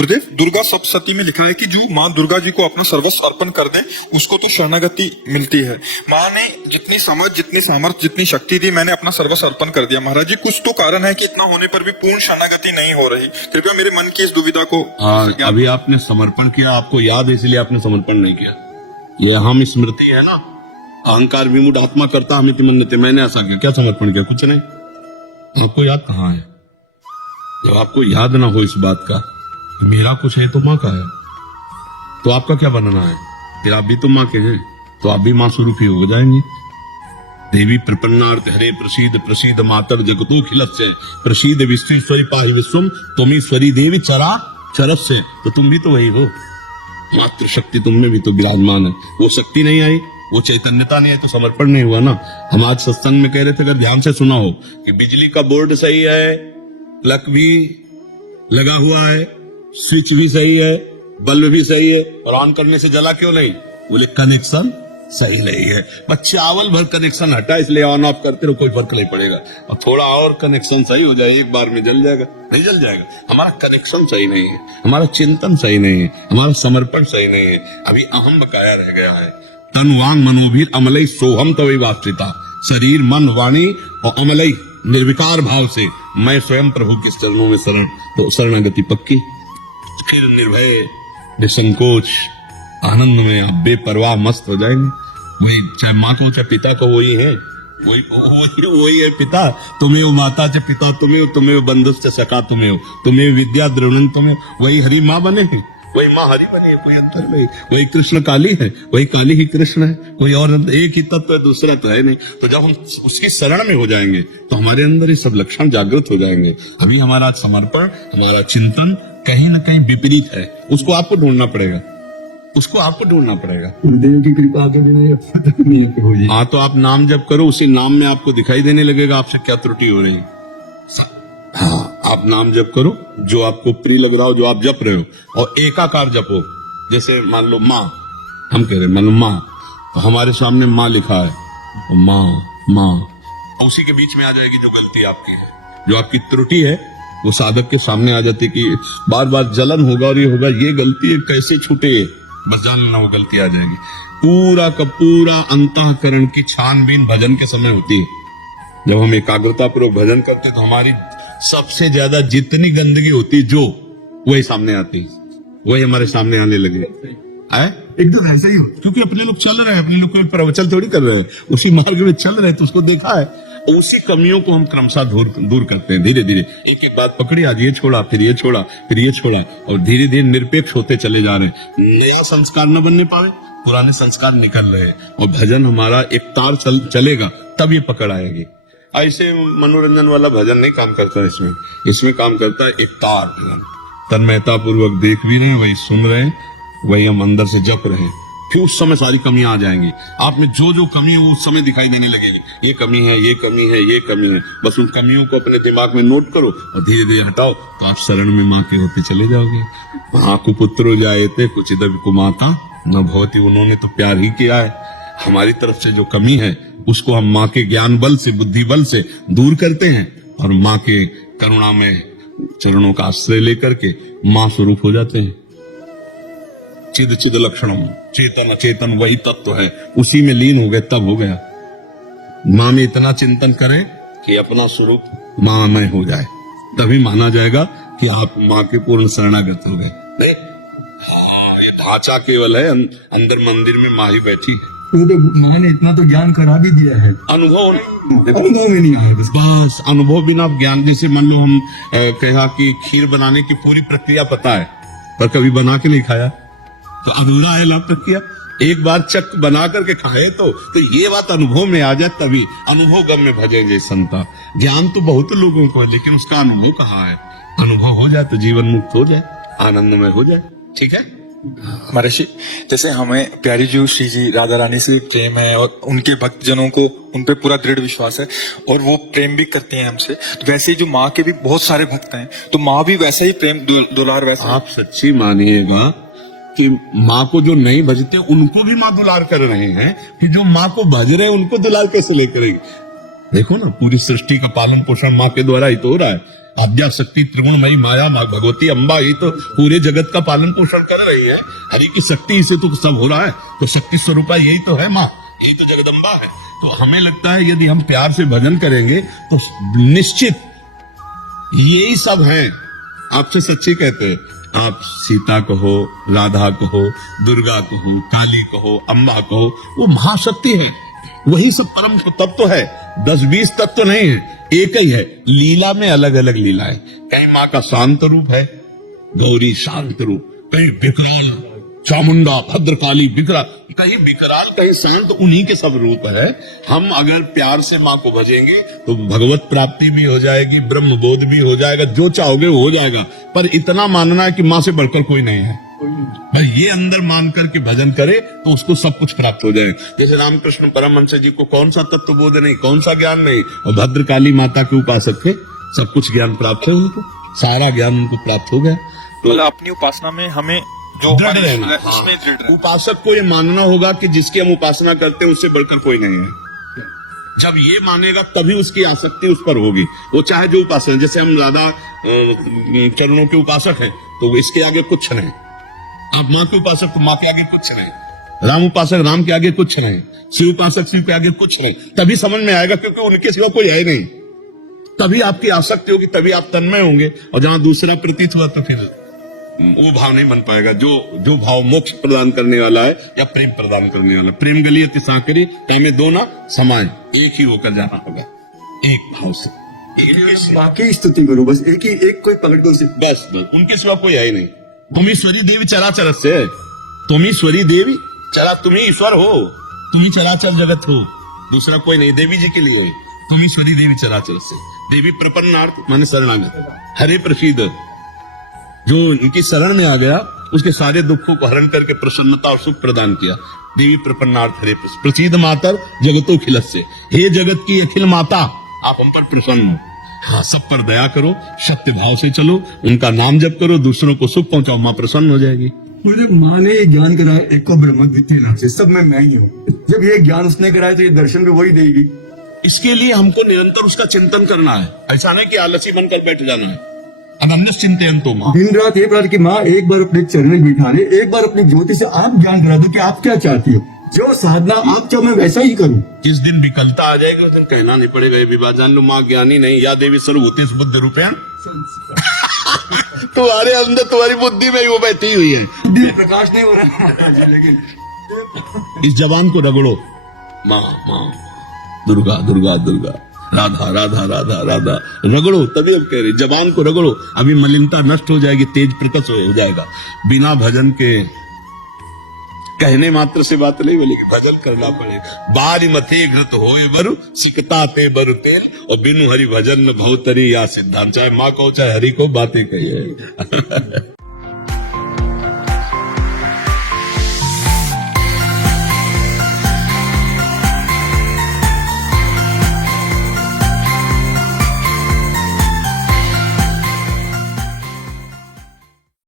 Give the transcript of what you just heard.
गुरुदेव, दुर्गा सप्तशती में लिखा है कि जो माँ दुर्गा जी को अपना सर्वस्व अर्पण कर दें उसको तो शरणागति मिलती है। माँ ने जितनी समझ, जितनी सामर्थ्य, जितनी शक्ति दी, मैंने अपना सर्वस्व अर्पण कर दिया। महाराज जी, कुछ तो कारण है कि इतना होने पर भी पूर्ण शरणागति नहीं हो रही। कृपया मेरे मन की इस दुविधा को। अभी आपने समर्पण किया, आपको याद है इसलिए आपने समर्पण नहीं किया। ये हम स्मृति है ना, अहंकार विमूढ़ आत्मा करता हमिति मन्यते, मैंने ऐसा किया, क्या समर्पण किया? कुछ नहीं। आपको याद कहाँ है? जब आपको याद ना हो इस बात का, मेरा कुछ है तो माँ का है, तो आपका क्या बनना है? फिर आप भी तो माँ के हैं, तो आप भी माँ स्वरूप ही हो जाएंगे। देवी प्रपन्नार्थ हरे प्रसीद प्रसीद मातर जगतो खिलस्य प्रसीद विश्वेश्वरी पाहि विश्वम तुमीश्वरी देवी चरा चरस्य, तो तुम भी तो वही हो। मातृ शक्ति तुम में भी तो विराजमान है। वो शक्ति नहीं आई, वो चैतन्यता नहीं आई, तो समर्पण नहीं हुआ ना। हम आज सत्संग में कह रहे थे, अगर ध्यान से सुना हो, कि बिजली का बोर्ड सही है, प्लग भी लगा हुआ है, स्विच भी सही है, बल्ब भी सही है, और ऑन करने से जला क्यों नहीं? बोले कनेक्शन सही नहीं है। बस चावल भर कनेक्शन हटा, इसलिए ऑन ऑफ करते रहो, कोई फर्क नहीं पड़ेगा। और थोड़ा और कनेक्शन सही हो जाए, एक बार में जल जाएगा? नहीं जल जाएगा। हमारा कनेक्शन सही नहीं है, हमारा चिंतन सही नहीं है, हमारा समर्पण सही नहीं है। अभी अहम बकाया रह गया है। तन वांग मनोभीर अमलई सोहम तवै वास्त्रिता, शरीर मन वाणी और अमलई निर्विकार भाव से मैं स्वयं प्रभु के चरणों में शरण, तो शरणागति पक्की। फिर निर्भय, निसंकोच, आनंद में आप बेपरवाह मस्त हो जाएंगे। वही, चाहे माँ को चाहे पिता को, वही है, वही है पिता। तुम्हें वो माता च पिता तुम्हें वो बंधुश्च सखा तुम्हें, तुम्हें विद्या द्रोणन तुम्हें, वही हरि माँ बने हैं, वही माँ हरि बने, कोई अंतर नहीं। वही कृष्ण काली है, वही काली ही कृष्ण है, कोई और एक ही तत्व है, दूसरा तो है नहीं। तो जब हम उसकी शरण में हो जाएंगे तो हमारे अंदर ये सब लक्षण जागृत हो जाएंगे। अभी हमारा समर्पण, हमारा चिंतन कहीं ना कहीं विपरीत है, उसको आपको ढूंढना पड़ेगा, उसको आपको ढूंढना पड़ेगा। देव की कृपा के बिना। हाँ, तो आप नाम जप करो, उसी नाम में आपको दिखाई देने लगेगा आपसे क्या त्रुटि हो रही है। हाँ, आप नाम जप करो, जो आपको प्रिय लग रहा हो, जो आप जप रहे हो, और एकाकार जपो। जैसे मान लो माँ, हम कह रहे मान लो माँ, तो हमारे सामने माँ लिखा है, तो माँ, उसी के बीच में आ जाएगी जो गलती आपकी है, जो आपकी त्रुटि है, वो साधक के सामने आ जाती कि बार बार जलन होगा और ये होगा, ये गलती है, कैसे छूटे, बस जान लेना वो गलती आ जाएगी। पूरा का पूरा अंतःकरण की छानबीन भजन के समय होती है। जब हम एकाग्रता पूर्वक भजन करते तो हमारी सबसे ज्यादा जितनी गंदगी होती जो, वही सामने आती, वही हमारे सामने आने लगे। एकदम ऐसा ही हो, क्योंकि अपने लोग चल रहे हैं, अपने लोग कोई प्रवचन थोड़ी कर रहे हैं, उसी मार्ग में चल रहे हैं, तो उसको देखा है, उसी कमियों को हम क्रमशः दूर करते हैं। धीरे धीरे एक एक बात पकड़ी, आज ये छोड़ा, फिर ये छोड़ा, फिर ये छोड़ा, और धीरे धीरे निरपेक्ष होते चले जा रहे हैं। नया संस्कार न बनने पावे, पुराने संस्कार निकल रहे हैं, और भजन हमारा एक तार चलेगा, तब ये पकड़ आएगी। ऐसे मनोरंजन वाला भजन नहीं काम करता, इसमें काम करता है एक तार भजन। तन्मयता पूर्वक देख भी रहे हैं, वही सुन रहे हैं, वही हम अंदर से जप रहे हैं। फिर उस समय सारी कमियां आ जाएंगी। आप में जो कमी है वो उस समय दिखाई देने लगेगी। ये कमी है, ये कमी है, ये कमी है। बस उन कमियों को अपने दिमाग में नोट करो और धीरे धीरे हटाओ, तो आप शरण में माँ के होते चले जाओगे। माँ को पुत्रो जायते कुचिदपि कुमाता न भवति, उन्होंने तो प्यार ही किया है। हमारी तरफ से जो कमी है उसको हम माँ के ज्ञान बल से, बुद्धि बल से दूर करते हैं, और माँ के करुणा में चरणों का आश्रय लेकर के माँ स्वरूप हो जाते हैं। चिद चिद लक्षणम, चेतन अचेतन वही तत्व है, उसी में लीन हो गए, तब हो गया। माँ में इतना चिंतन करें कि अपना स्वरूप माँ में हो जाए, तभी माना जाएगा कि आप माँ के पूर्ण शरणागत हो गए। नहीं, हाँ, ये ढांचा केवल है, अंदर मंदिर में माँ ही बैठी है। तो माँ ने इतना तो ज्ञान करा भी दिया है, अनुभव में नहीं आया। बस अनुभव बिना ज्ञान। जैसे मान लो हम कहा कि खीर बनाने की पूरी प्रक्रिया पता है, पर कभी बना के नहीं खाया, तो अधूरा है लाभ प्रक्रिया। एक बार चक बना करके खाए तो ये बात अनुभव में आ जाए, तभी अनुभव गम में भजे जय संता। ज्ञान तो बहुत लोगों को है, लेकिन उसका अनुभव कहाँ है? अनुभव हो जाए तो जीवन मुक्त हो जाए, आनंदमय हो जाए। ठीक है महर्षि, जैसे हमें प्यारी जी श्री जी राधा रानी से प्रेम है और उनके भक्तजनों को उन पे पूरा दृढ़ विश्वास है और वो प्रेम भी करती हैं हमसे, तो वैसे ही जो माँ के भी बहुत सारे भक्त हैं, तो माँ भी वैसे ही प्रेम दुलार वैसे। आप सच्ची मानिएगा कि माँ को जो नहीं भजते उनको भी माँ दुलार कर रहे हैं, कि जो माँ को भज रहे हैं उनको दुलार कैसे लेकर? देखो ना, पूरी सृष्टि का पालन पोषण माँ के द्वारा ही तो हो रहा है। आद्या शक्ति त्रिगुणमयी माया माँ भगवती अम्बा ही तो पूरे जगत का पालन पोषण कर रही है। हरि की शक्ति से तो सब हो रहा है। तो शक्ति स्वरूपा यही तो है माँ, यही तो जगदम्बा है। तो हमें लगता है यदि हम प्यार से भजन करेंगे तो निश्चित यही सब है। आपसे सच्ची कहते हैं, आप सीता कहो, राधा कहो, दुर्गा कहो, काली कहो, अम्बा कहो, वो महाशक्ति है। वही सब परम तत्व है। 10-20 तत्व नहीं है, एक ही है। लीला में अलग अलग लीला है। कहीं माँ का शांत रूप है, गौरी शांत रूप, कहीं विकराल चामुंडा भद्रकाली विकराल, कहीं विकराल कहीं शांत, उन्हीं के सब रूप है। हम अगर प्यार से माँ को भजेंगे तो भगवत प्राप्ति भी हो जाएगी, ब्रह्म बोध भी हो जाएगा, जो चाहोगे वो हो जाएगा। पर इतना मानना है कि माँ से बढ़कर कोई नहीं है, भाई ये अंदर मान करके भजन करे तो उसको सब कुछ प्राप्त हो जाए। जैसे रामकृष्ण परमहंस जी को कौन सा तत्व बोध नहीं, कौन सा ज्ञान नहीं, और भद्रकाली माता के उपासक थे, सब कुछ ज्ञान प्राप्त है उनको, सारा ज्ञान उनको प्राप्त हो गया। तो मतलब अपनी उपासना में हमें जो दृढ़ रहना, उसमें दृढ़ रहना। उपासक को ये मानना होगा कि जिसकी हम उपासना करते हैं उससे बढ़कर कोई नहीं है। जब ये मानेगा तभी उसकी आसक्ति उस पर होगी। वो चाहे जो उपासक, जैसे हम राधा चरणों के उपासक हैं तो इसके आगे कुछ नहीं। आप माँ के उपासक तो माँ के आगे कुछ नहीं, राम उपासक राम के आगे कुछ नहीं, शिव उपासक शिव के आगे कुछ नहीं। तभी समझ में आएगा, क्योंकि उनके सिवा कोई है नहीं। तभी आपकी आसक्ति होगी, तभी आप तन्मय होंगे। और जहां दूसरा प्रतीत हुआ तो फिर वो भाव नहीं बन पाएगा, जो भाव मोक्ष प्रदान करने वाला है या प्रेम प्रदान करने वाला। प्रेम गली अति साकरी टाइम दो ना समान, एक ही होकर जाना होगा, एक भाव से। माँ की स्तुति करो बस, एक कोई पकड़ दो उसे। बस उनके सिवा कोई है ही नहीं। तुम ईश्वरी देवी चराचर से, तुम ईश्वरी देवी चरा, तुम ही ईश्वर हो, तुम ही चराचर जगत हो, दूसरा कोई नहीं। देवी जी के लिए हो, तुम ईश्वरी देवी चराचर से। देवी प्रपन्नार्थ माने शरणागत, हरे प्रसीद, जो इनकी शरण में आ गया उसके सारे दुखों को हरण करके प्रसन्नता और सुख प्रदान किया। देवी प्रपन्नार्थ हरे प्रसीद मातर जगतो खिलत से, हे जगत की अखिल माता आप हम पर प्रसन्न हो। हाँ, सब पर दया करो, सत्य भाव से चलो, उनका नाम जप करो, दूसरों को सुख पहुंचाओ, माँ प्रसन्न हो जाएगी। मुझे माँ ने ये ज्ञान कराया, एक को ब्रह्म द्वितीय नाम से, सब में मैं ही हूँ। जब ये ज्ञान उसने कराया तो ये दर्शन भी वही देगी। इसके लिए हमको निरंतर उसका चिंतन करना है। ऐसा नहीं कि आलसी बनकर बैठ जाना है। अनन्य चिंतन तो माँ, दिन रात ये प्रार्थना कि माँ एक बार अपने चरण में बिठा ले, एक बार अपनी ज्योति से आप ज्ञान करा दो कि आप क्या चाहती हो, जो साधना आप चाहो मैं वैसा ही करूँ। जिस दिन विकलता आ जाएगी उस दिन कहना नहीं पड़ेगा ये विवाह जान लो माँ ज्ञानी नहीं, या देवी सर्वभूते बुद्ध रूपेण तुम्हारे अंदर तुम्हारी बुद्धि में ही वो बैठी हुई है। प्रकाश नहीं हो रहा लेकिन इस जबान को रगड़ो, माँ माँ, दुर्गा दुर्गा दुर्गा, राधा राधा राधा राधा, रगड़ो। तभी अब कह रहे जबान को रगड़ो, अभी मलिनता नष्ट हो जाएगी, तेज प्रकट हो जाएगा। बिना भजन के कहने मात्र से बात नहीं बोलेगी, भजन करना पड़ेगा। बारी मथे घृत होए बरु सिकता ते बरु तेल, और बिनु हरि भजन न भवतरी या सिद्धांत। चाहे माँ को चाहे हरि को बातें कहिए।